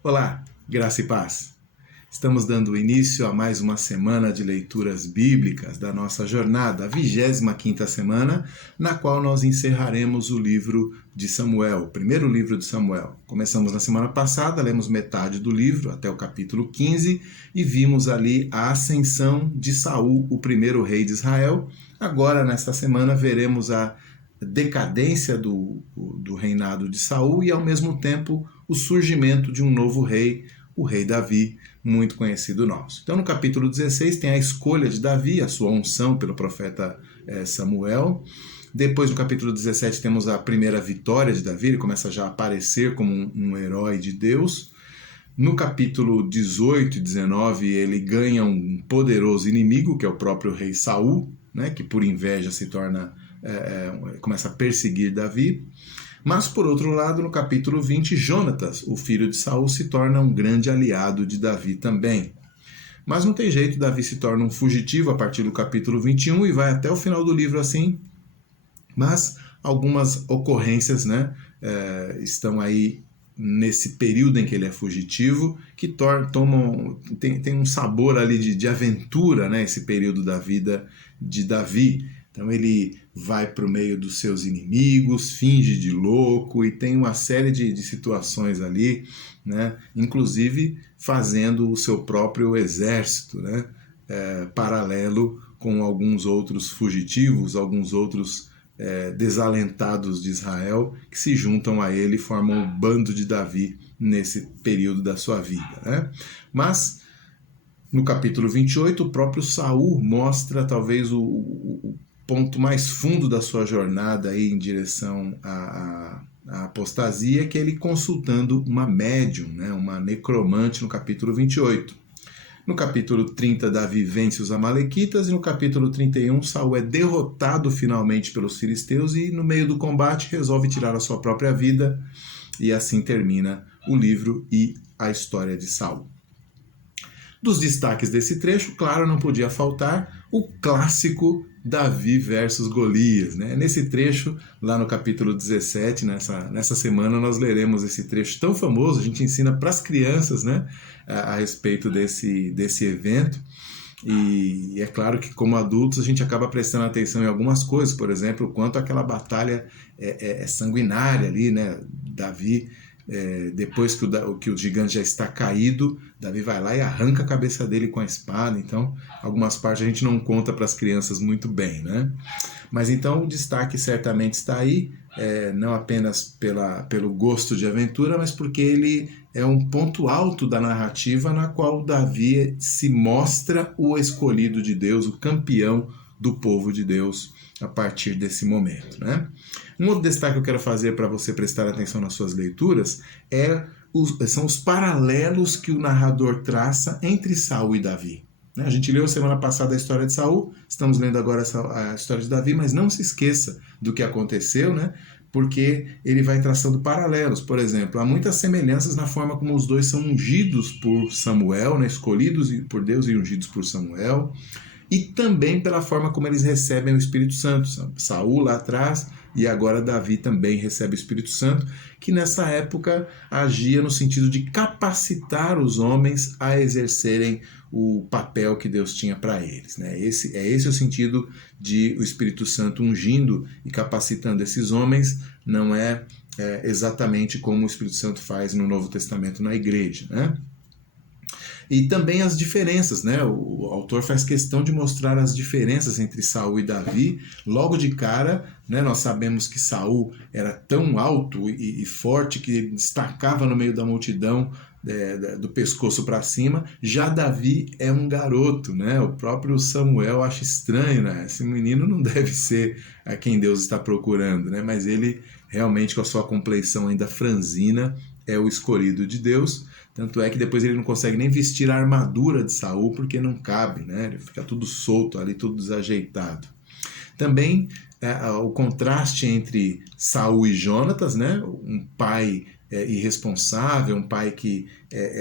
Olá, graça e paz. Estamos dando início a mais uma semana de leituras bíblicas da nossa jornada, a 25ª semana, na qual nós encerraremos o livro de Samuel, o primeiro livro de Samuel. Começamos na semana passada, lemos metade do livro, até o capítulo 15, e vimos ali a ascensão de Saul, o primeiro rei de Israel. Agora, nesta semana, veremos a decadência do reinado de Saul e, ao mesmo tempo, o surgimento de um novo rei, o rei Davi, muito conhecido nosso. Então, no capítulo 16, tem a escolha de Davi, a sua unção pelo profeta Samuel. Depois, no capítulo 17, temos a primeira vitória de Davi, ele começa já a aparecer como um herói de Deus. No capítulo 18 e 19, ele ganha um poderoso inimigo, que é o próprio rei Saul, né, que por inveja se torna começa a perseguir Davi. Mas, por outro lado, no capítulo 20, Jonatas, o filho de Saul, se torna um grande aliado de Davi também. Mas não tem jeito, Davi se torna um fugitivo a partir do capítulo 21 e vai até o final do livro assim. Mas algumas ocorrências, né, estão aí nesse período em que ele é fugitivo, que tem um sabor ali de aventura, né, esse período da vida de Davi. Então ele vai para o meio dos seus inimigos, finge de louco e tem uma série de situações ali, né? Inclusive fazendo o seu próprio exército, né? Paralelo com alguns outros fugitivos, alguns outros desalentados de Israel que se juntam a ele e formam o bando de Davi nesse período da sua vida, né? Mas no capítulo 28, o próprio Saul mostra talvez o ponto mais fundo da sua jornada aí em direção à apostasia, que é ele consultando uma médium, né, uma necromante, no capítulo 28. No capítulo 30, Davi vence os amalequitas, e no capítulo 31, Saul é derrotado finalmente pelos filisteus e, no meio do combate, resolve tirar a sua própria vida, e assim termina o livro e a história de Saul. Dos destaques desse trecho, claro, não podia faltar o clássico Davi versus Golias, né? Nesse trecho, lá no capítulo 17, nessa semana, nós leremos esse trecho tão famoso, a gente ensina para as crianças, né, a respeito desse evento. E é claro que, como adultos, a gente acaba prestando atenção em algumas coisas, por exemplo, o quanto aquela batalha é sanguinária ali, né? Davi, depois que o gigante já está caído, Davi vai lá e arranca a cabeça dele com a espada. Então, algumas partes a gente não conta para as crianças muito bem, né? Mas então o destaque certamente está aí, não apenas pelo gosto de aventura, mas porque ele é um ponto alto da narrativa na qual Davi se mostra o escolhido de Deus, o campeão do povo de Deus a partir desse momento, né? Um outro destaque que eu quero fazer para você prestar atenção nas suas leituras são os paralelos que o narrador traça entre Saul e Davi. A gente leu semana passada a história de Saul, estamos lendo agora a história de Davi, mas não se esqueça do que aconteceu, né? Porque ele vai traçando paralelos. Por exemplo, há muitas semelhanças na forma como os dois são ungidos por Samuel, né? Escolhidos por Deus e ungidos por Samuel, e também pela forma como eles recebem o Espírito Santo. Saul lá atrás e agora Davi também recebe o Espírito Santo, que nessa época agia no sentido de capacitar os homens a exercerem o papel que Deus tinha para eles, né? Esse o sentido de o Espírito Santo ungindo e capacitando esses homens, não é exatamente como o Espírito Santo faz no Novo Testamento na igreja, né? E também as diferenças, né? O autor faz questão de mostrar as diferenças entre Saul e Davi. Logo de cara, né, nós sabemos que Saul era tão alto e forte que ele destacava no meio da multidão, do pescoço para cima. Já Davi é um garoto, né? O próprio Samuel acha estranho, né? Esse menino não deve ser a quem Deus está procurando, né? Mas ele realmente, com a sua compleição ainda franzina, é o escolhido de Deus. Tanto é que depois ele não consegue nem vestir a armadura de Saul porque não cabe, né? Ele fica tudo solto ali, tudo desajeitado. Também o contraste entre Saul e Jonatas, né? Um pai irresponsável, um pai que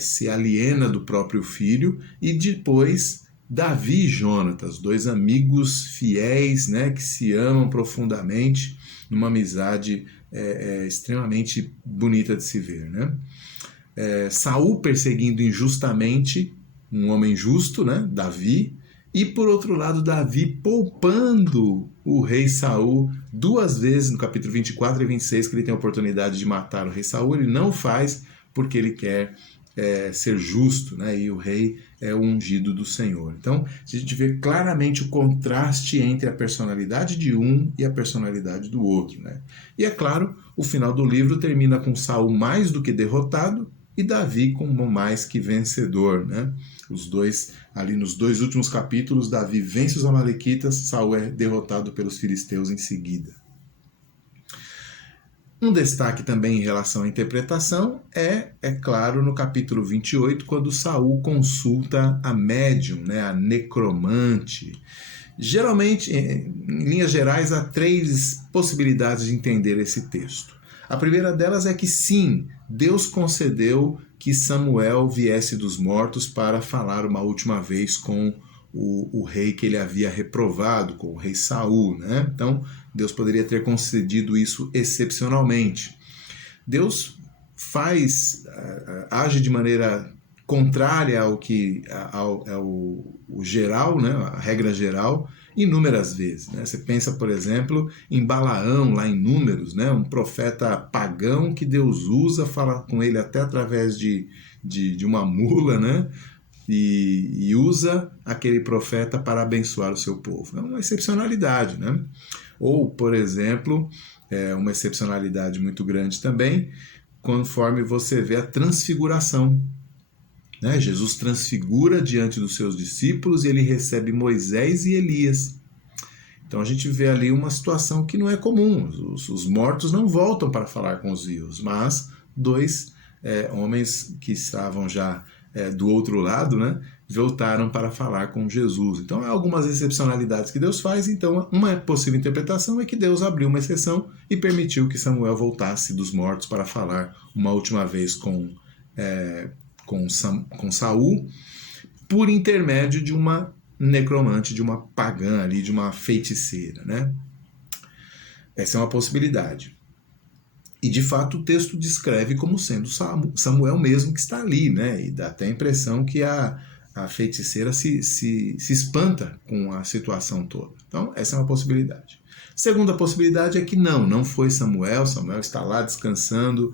se aliena do próprio filho, e depois Davi e Jonatas, dois amigos fiéis, né? Que se amam profundamente, numa amizade extremamente bonita de se ver, né? Saul perseguindo injustamente um homem justo, né, Davi, e por outro lado Davi poupando o rei Saul 2 vezes no capítulo 24 e 26, que ele tem a oportunidade de matar o rei Saul, ele não faz porque ele quer ser justo, né? E o rei é o ungido do Senhor. Então, a gente vê claramente o contraste entre a personalidade de um e a personalidade do outro, né? E é claro, o final do livro termina com Saul mais do que derrotado e Davi como mais que vencedor, né? Os dois, ali nos 2 últimos capítulos, Davi vence os amalequitas, Saul é derrotado pelos filisteus em seguida. Um destaque também em relação à interpretação é claro, no capítulo 28, quando Saul consulta a médium, né, a necromante. Geralmente, em linhas gerais, há 3 possibilidades de entender esse texto. A primeira delas é que sim, Deus concedeu que Samuel viesse dos mortos para falar uma última vez com o rei que ele havia reprovado, com o rei Saul, né? Então, Deus poderia ter concedido isso excepcionalmente. Deus age de maneira contrária ao geral, né? A regra geral, inúmeras vezes, né? Você pensa, por exemplo, em Balaão, lá em Números, né? Um profeta pagão que Deus usa, fala com ele até através de uma mula, né? E usa aquele profeta para abençoar o seu povo. É uma excepcionalidade, né? Ou, por exemplo, uma excepcionalidade muito grande também, conforme você vê a transfiguração. Né? Jesus transfigura diante dos seus discípulos e ele recebe Moisés e Elias. Então a gente vê ali uma situação que não é comum. Os mortos não voltam para falar com os vivos, mas 2 homens que estavam já do outro lado, né, voltaram para falar com Jesus. Então há algumas excepcionalidades que Deus faz. Então uma possível interpretação é que Deus abriu uma exceção e permitiu que Samuel voltasse dos mortos para falar uma última vez com Saul, por intermédio de uma necromante, de uma pagã ali, de uma feiticeira, né? Essa é uma possibilidade. E de fato o texto descreve como sendo Samuel mesmo que está ali, né? E dá até a impressão que a feiticeira se espanta com a situação toda. Então, essa é uma possibilidade. Segunda possibilidade é que não foi Samuel está lá descansando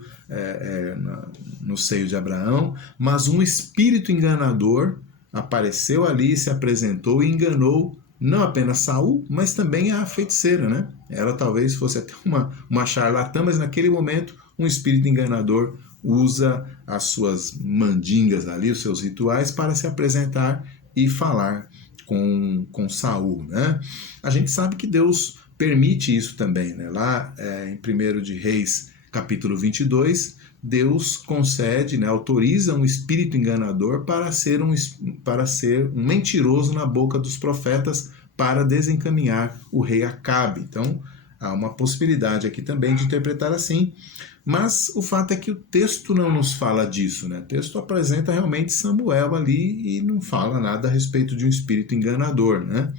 no seio de Abraão, mas um espírito enganador apareceu ali, se apresentou e enganou não apenas Saul, mas também a feiticeira, né? Ela talvez fosse até uma charlatã, mas naquele momento um espírito enganador usa as suas mandingas ali, os seus rituais, para se apresentar e falar com Saul, né? A gente sabe que Deus permite isso também, né? Lá em 1 de Reis, capítulo 22, Deus concede, né, autoriza um espírito enganador para ser um mentiroso na boca dos profetas para desencaminhar o rei Acabe. Então, há uma possibilidade aqui também de interpretar assim, mas o fato é que o texto não nos fala disso, né? O texto apresenta realmente Samuel ali e não fala nada a respeito de um espírito enganador, né?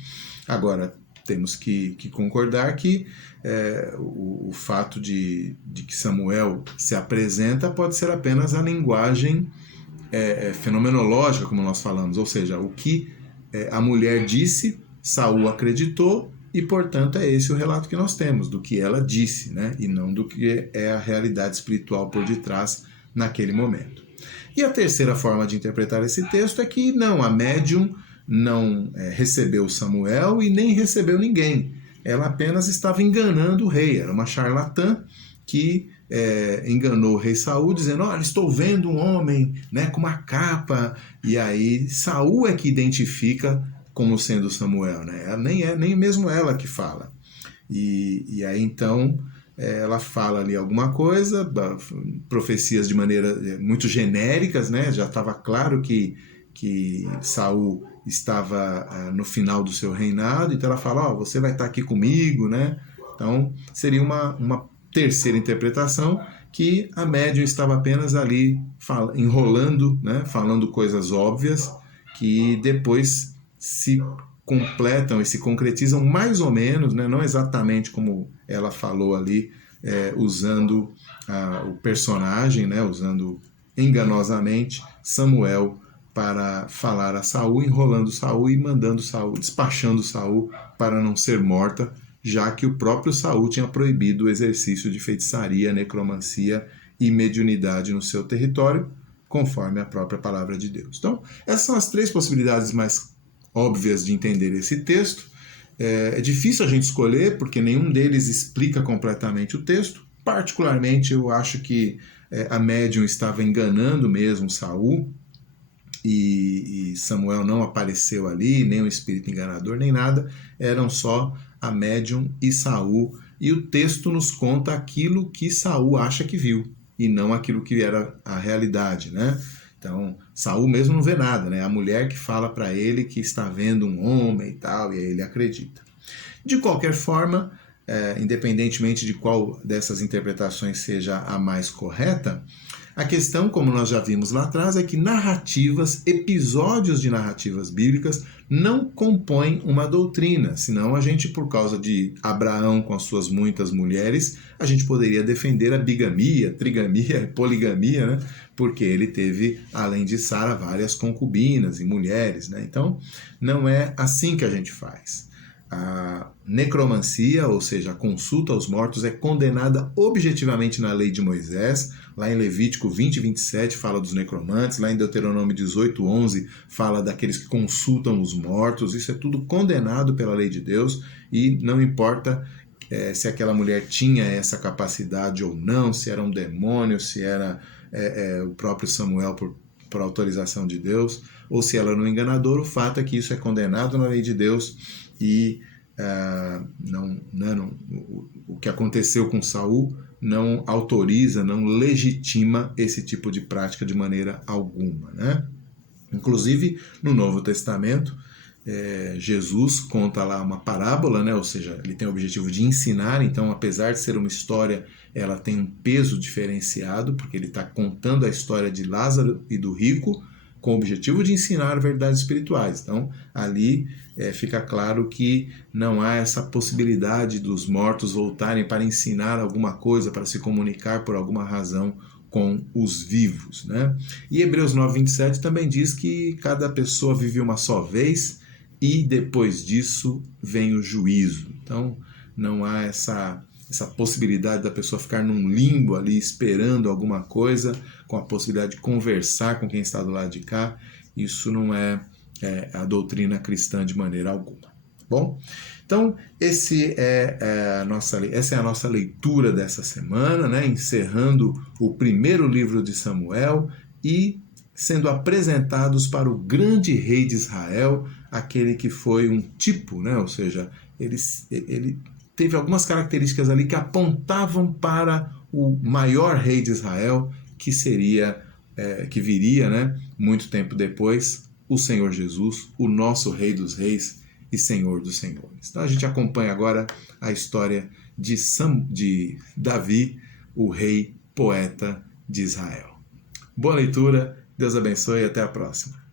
Agora, temos que concordar que o fato de que Samuel se apresenta pode ser apenas a linguagem fenomenológica, como nós falamos, ou seja, o que a mulher disse, Saul acreditou, e portanto é esse o relato que nós temos, do que ela disse, né? E não do que é a realidade espiritual por detrás naquele momento. E a terceira forma de interpretar esse texto é que não, a médium não recebeu Samuel e nem recebeu ninguém. Ela apenas estava enganando o rei, era uma charlatã que enganou o rei Saul, dizendo, olha, estou vendo um homem, né, com uma capa, e aí Saul é que identifica como sendo Samuel, né? Nem mesmo ela que fala. E aí então ela fala ali alguma coisa, profecias de maneira muito genéricas, né? Já estava claro que Saul estava no final do seu reinado, então ela fala, você vai estar aqui comigo, né? Então seria uma terceira interpretação, que a médium estava apenas ali enrolando, né? Falando coisas óbvias que depois se completam e se concretizam mais ou menos, né? Não exatamente como ela falou ali, usando o personagem, né? Usando enganosamente Samuel para falar a Saul, enrolando Saul e mandando Saul, despachando Saul para não ser morta, já que o próprio Saul tinha proibido o exercício de feitiçaria, necromancia e mediunidade no seu território, conforme a própria palavra de Deus. Então, essas são as três possibilidades mais óbvias de entender esse texto. É difícil a gente escolher, porque nenhum deles explica completamente o texto. Particularmente, eu acho que a médium estava enganando mesmo Saul, e Samuel não apareceu ali, nem o espírito enganador, nem nada, eram só a médium e Saul, e o texto nos conta aquilo que Saul acha que viu, e não aquilo que era a realidade, né? Então, Saul mesmo não vê nada, né? A mulher que fala para ele que está vendo um homem e tal, e aí ele acredita. De qualquer forma, independentemente de qual dessas interpretações seja a mais correta, a questão, como nós já vimos lá atrás, é que narrativas, episódios de narrativas bíblicas não compõem uma doutrina, senão a gente, por causa de Abraão com as suas muitas mulheres, a gente poderia defender a bigamia, trigamia, poligamia, né? Porque ele teve, além de Sara, várias concubinas e mulheres, né? Então, não é assim que a gente faz. A necromancia, ou seja, a consulta aos mortos, é condenada objetivamente na lei de Moisés. Lá em Levítico 20 e 27 fala dos necromantes, lá em Deuteronômio 18, 11 fala daqueles que consultam os mortos. Isso é tudo condenado pela lei de Deus, e não importa se aquela mulher tinha essa capacidade ou não, se era um demônio, se era o próprio Samuel por autorização de Deus, ou se ela era um enganador. O fato é que isso é condenado na lei de Deus, e o que aconteceu com Saul não autoriza, não legitima esse tipo de prática de maneira alguma, né? Inclusive, no Novo Testamento, Jesus conta lá uma parábola, né? Ou seja, ele tem o objetivo de ensinar. Então, apesar de ser uma história, ela tem um peso diferenciado, porque ele está contando a história de Lázaro e do rico, com o objetivo de ensinar verdades espirituais. Então, ali fica claro que não há essa possibilidade dos mortos voltarem para ensinar alguma coisa, para se comunicar por alguma razão com os vivos, né? E Hebreus 9:27 também diz que cada pessoa vive uma só vez e depois disso vem o juízo. Então, não há essa possibilidade da pessoa ficar num limbo ali esperando alguma coisa, com a possibilidade de conversar com quem está do lado de cá. Isso não é a doutrina cristã de maneira alguma. Bom, então essa é a nossa leitura dessa semana, né? Encerrando o primeiro livro de Samuel e sendo apresentados para o grande rei de Israel, aquele que foi um tipo, né? Ou seja, ele teve algumas características ali que apontavam para o maior rei de Israel, que viria, né, muito tempo depois, o Senhor Jesus, o nosso Rei dos Reis e Senhor dos Senhores. Então a gente acompanha agora a história de Davi, o rei poeta de Israel. Boa leitura, Deus abençoe e até a próxima.